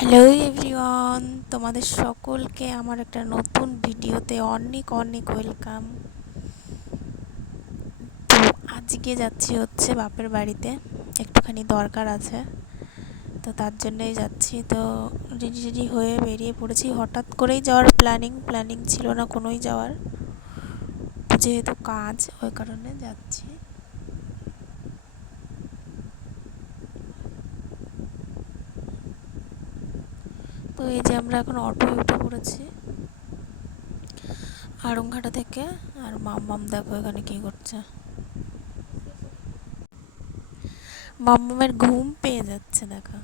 Hello everyone তোমাদের সকলকে আমার একটা নতুন ভিডিওতে অনেক অনেক ওয়েলকাম তো আজকে যাচ্ছি হচ্ছে বাপের বাড়িতে, একটুখানি দরকার আছে। তো তার জন্যই যাচ্ছি। তো রেডি রেডি হয়ে বেরিয়ে পড়েছি। হঠাৎ করেই যাওয়ার প্ল্যানিং প্ল্যানিং ছিল না কোনোই যাওয়ার। যেহেতু কাজ, ওই কারণে যাচ্ছি তো এই যে আমরা এখন অটোয় উঠে পড়েছি। আড়ংঘাটা থেকে, আর মাম্মাম দেখো এখানে কি করছে। মাম্মামের ঘুম পেয়ে যাচ্ছে, দেখা।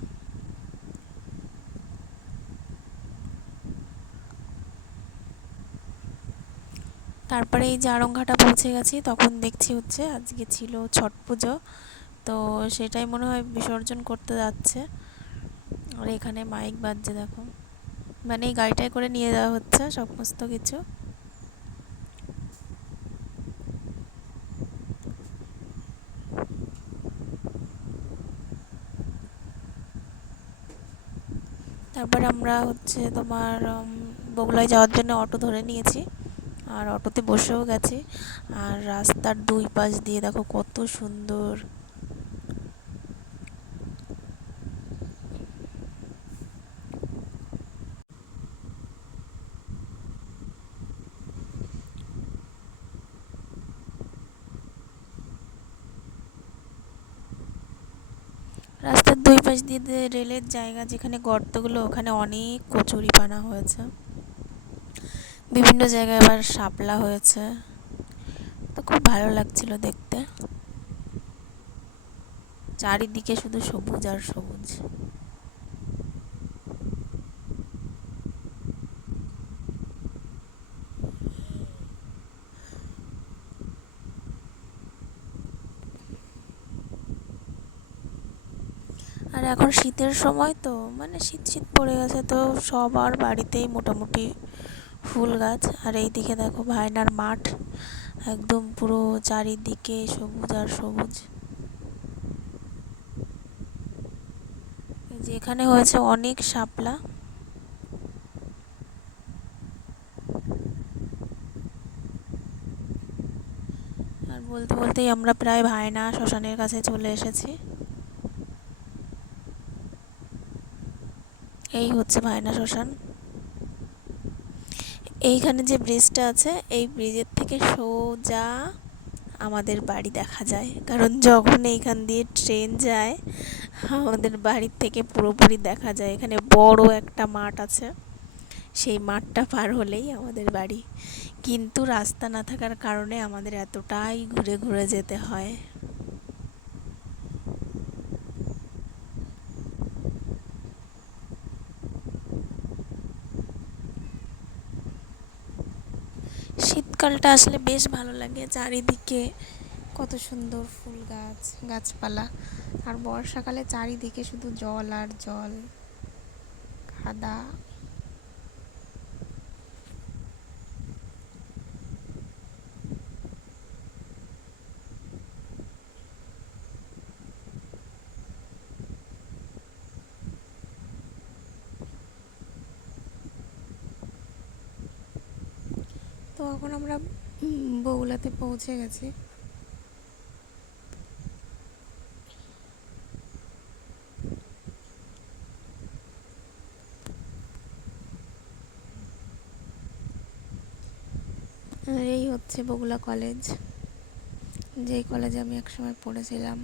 তারপরে এই যে আড়ংঘাটা পৌঁছে গেছি, তখন দেখছি হচ্ছে আজকে ছিল ছট পুজো, তো সেটাই মনে হয় বিসর্জন করতে যাচ্ছে। আর এখানে মাইক বাজছে, দেখো। মানে এই গাড়িটায় করে নিয়ে যাওয়া হচ্ছে সমস্ত কিছু। তারপর আমরা হচ্ছে তোমার বগুলায় যাওয়ার জন্য অটো ধরে নিয়েছি। আর অটোতে বসেও গেছি। আর রাস্তার দুই পাশ দিয়ে দেখো কত সুন্দর রাস্তার দুই পাশ দিয়ে রেলের জায়গা যেখানে গর্তগুলো, ওখানে অনেক কচুরিপানা হয়েছে। বিভিন্ন জায়গায় আবার শাপলা হয়েছে। তো খুব ভালো লাগছিল দেখতে। চারিদিকে শুধু সবুজ আর সবুজ আর এখন শীতের সময় তো মানে শীত শীত পড়ে গেছে তো সবার বাড়িতেই মোটামুটি ফুল গাছ। আর এই দিকে দেখো ভাইনার মাঠ, একদম পুরো চারিদিকে সবুজ আর সবুজ। যেখানে হয়েছে অনেক শাপলা। আর বলতে বলতেই আমরা প্রায় ভাইনা শ্মশানের কাছে চলে এসেছি। এই হচ্ছে ভায়না শ্মশান। এইখানে যে ব্রিজটা আছে, এই ব্রিজের থেকে সোজা আমাদের বাড়ি দেখা যায়। কারণ যখন এইখান দিয়ে ট্রেন যায়, আমাদের বাড়ির থেকে পুরোপুরি দেখা যায়। এখানে বড় একটা মাঠ আছে, সেই মাঠটা পার হলেই আমাদের বাড়ি। কিন্তু রাস্তা না থাকার কারণে আমাদের এতটাই ঘুরে ঘুরে যেতে হয়। শীতকালটা আসলে বেশ ভালো লাগে চারিদিকে। কত সুন্দর ফুল গাছ, গাছপালা। আর বর্ষাকালে চারিদিকে শুধু জল আর জল কাদা তো এখন আমরা বগুলাতে পৌঁছে গেছি। এই হচ্ছে বগুলা কলেজ। যেই কলেজে আমি একসময় পড়েছিলাম।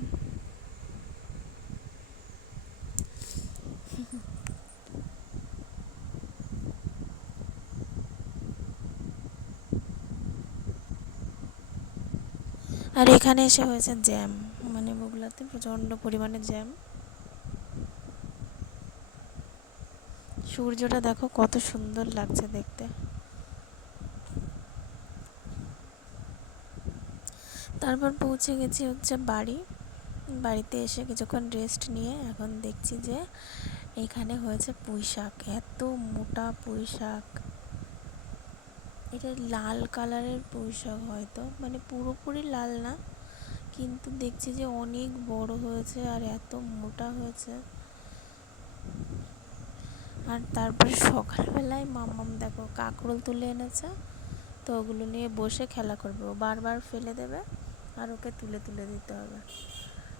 আর এখানে এসে হয়েছে জ্যাম। মানে বগুলাতে প্রচণ্ড পরিমাণে জ্যাম। সূর্যটা দেখো কত সুন্দর লাগছে দেখতে। তারপর পৌঁছে গেছি হচ্ছে বাড়ি। বাড়িতে এসে কিছুক্ষণ রেস্ট নিয়ে এখন দেখছি যে এখানে হয়েছে পুঁই শাক এত মোটা পুঁই শাক এটা লাল কালারের পুঁই শাক হয়তো মানে পুরোপুরি লাল না, কিন্তু দেখছি যে অনেক বড় হয়েছে আর এত মোটা হয়েছে। আর তারপরে সকালবেলায় মাম্মাম দেখো কাঁকরোল তুলে এনেছে, তো ওগুলো নিয়ে বসে খেলা করবে। ও বারবার ফেলে দেবে আর ওকে তুলে তুলে দিতে হবে।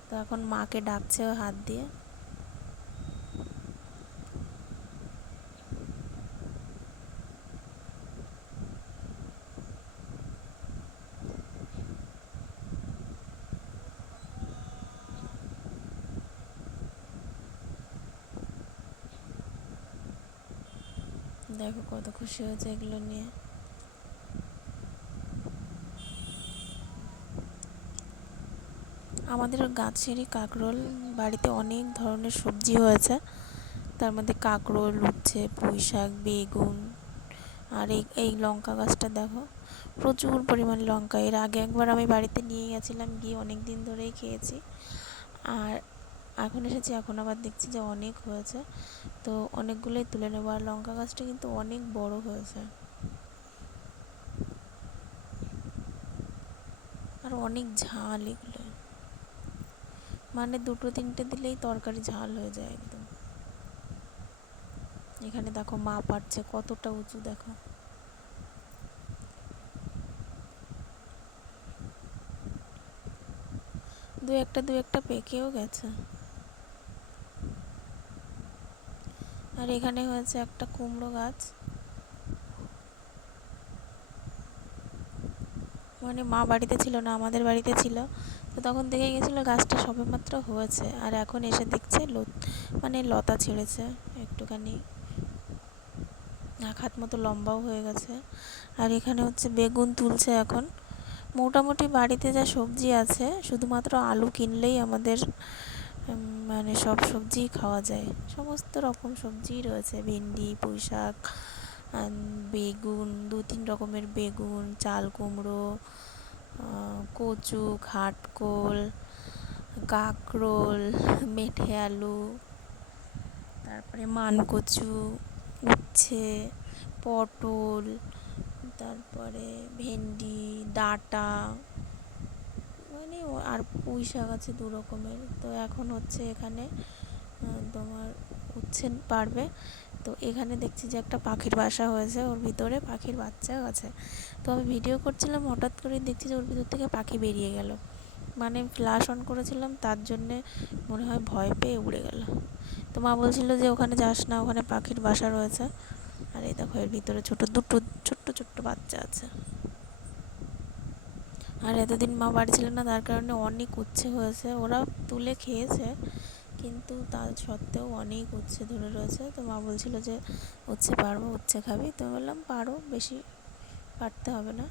তো এখন মাকে ডাকছে ও হাত দিয়ে। দেখো কত খুশি হয়েছে এগুলো নিয়ে। আমাদের গাছেরই কাঁকরোল, বাড়িতে অনেক ধরনের সবজি হয়েছে। তার মধ্যে কাঁকরোল, উচ্ছে পুঁই শাক বেগুন, আর এই এই লঙ্কা গাছটা দেখো। প্রচুর পরিমাণ লঙ্কা। এর আগে একবার আমি বাড়িতে নিয়ে গেছিলাম, গিয়ে অনেক দিন ধরেই খেয়েছি। আর এখন এসেছি, এখন আবার দেখছি যে অনেক হয়েছে। তো অনেকগুলোই তুলে নেব। আর লঙ্কা গাছটা কিন্তু অনেক বড় হয়েছে। আর অনেক ঝাল এগুলো। মানে দুটো তিনটে দিলেই তরকারি ঝাল হয়ে যায় একদম। এখানে দেখো মা পাচ্ছে কতটা উঁচু দেখো। দু একটা দু একটা পেকেও গেছে। আর এখানে হয়েছে একটা কুমড়ো গাছ। মানে মা বাড়িতে ছিল না, আমাদের বাড়িতে ছিল। তো তখন দেখে গেছিল গাছটা সবেমাত্র হয়েছে। আর এখন এসে দেখছে মানে লতা ছেড়েছে একটুখানি। এক হাত মতো লম্বাও হয়ে গেছে। আর এখানে হচ্ছে বেগুন তুলছে এখন। মোটামুটি বাড়িতে যা সবজি আছে, শুধুমাত্র আলু কিনলেই আমাদের মানে সব সবজিই খাওয়া যায়। সমস্ত রকম সবজিই রয়েছে। ভেন্ডি পুঁই শাক বেগুন দু তিন রকমের বেগুন, চাল কুমড়ো কচু ঘাটকোল কাঁকরোল, মেঠে আলু, তারপরে মানকচু, উচ্ছে, পটল, তারপরে ভেন্ডি, ডাঁটা মানে আর পুঁই শাক আছে দু রকমের। তো এখন হচ্ছে এখানে তোমার উচ্ছে পারবে। তো এখানে দেখছি যে একটা পাখির বাসা হয়েছে, ওর ভিতরে পাখির বাচ্চাও আছে। তো আমি ভিডিও করছিলাম, হঠাৎ করে দেখছি যে ওর ভিতর থেকে পাখি বেরিয়ে গেল। মানে ফ্ল্যাশ অন করেছিলাম, তার জন্যে মনে হয় ভয় পেয়ে উড়ে গেল। তো মা বলছিল যে ওখানে যাস না, ওখানে পাখির বাসা রয়েছে। আর এই দেখো, এর ভিতরে ছোট দুটো, ছোট্ট ছোট্ট বাচ্চা আছে। আর এতদিন মা বাড়ি ছিল না, তার কারণে অনেক উচ্ছে হয়েছে। ওরা তুলে খেয়েছে, কিন্তু তার সত্ত্বেও অনেক উচ্ছে ধরে রয়েছে। তো মা বলছিল যে, উচ্ছে পারব, উচ্ছে খাবি। তো বললাম, পারো, বেশি পারতে হবে না।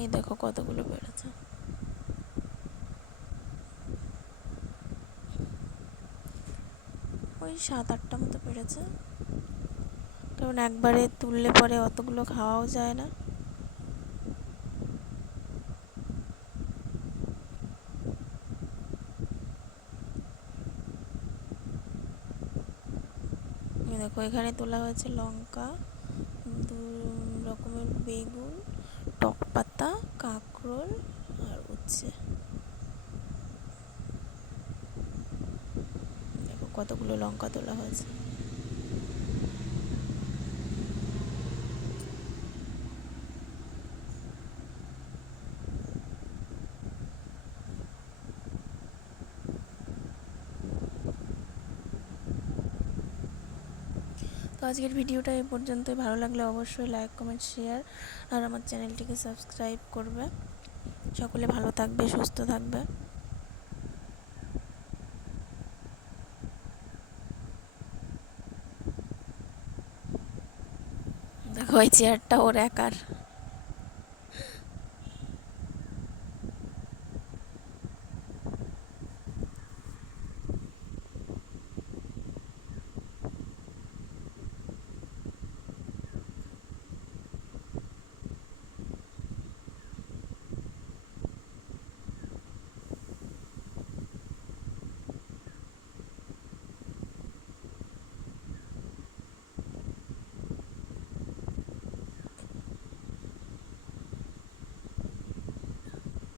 এই দেখো কতগুলো বেড়েছে। ওই সাত আটটা মতো বেড়েছে। কারণ একবারে তুললে পরে অতগুলো খাওয়াও যায় না। দেখো এখানে তোলা হয়েছে লঙ্কা, দু রকমের বেগুন টক পাতা কাঁকরোল আর উচ্ছে কতগুলো লঙ্কা তোলা হয়েছে। তো আজকের ভিডিওটা এ পর্যন্তই। ভালো লাগলে অবশ্যই লাইক কমেন্ট শেয়ার আর আমার চ্যানেলটিকে সাবস্ক্রাইব করবে। সকলে ভালো থাকবে, সুস্থ থাকবে। দেখো ওই চেয়ারটা ওর একার।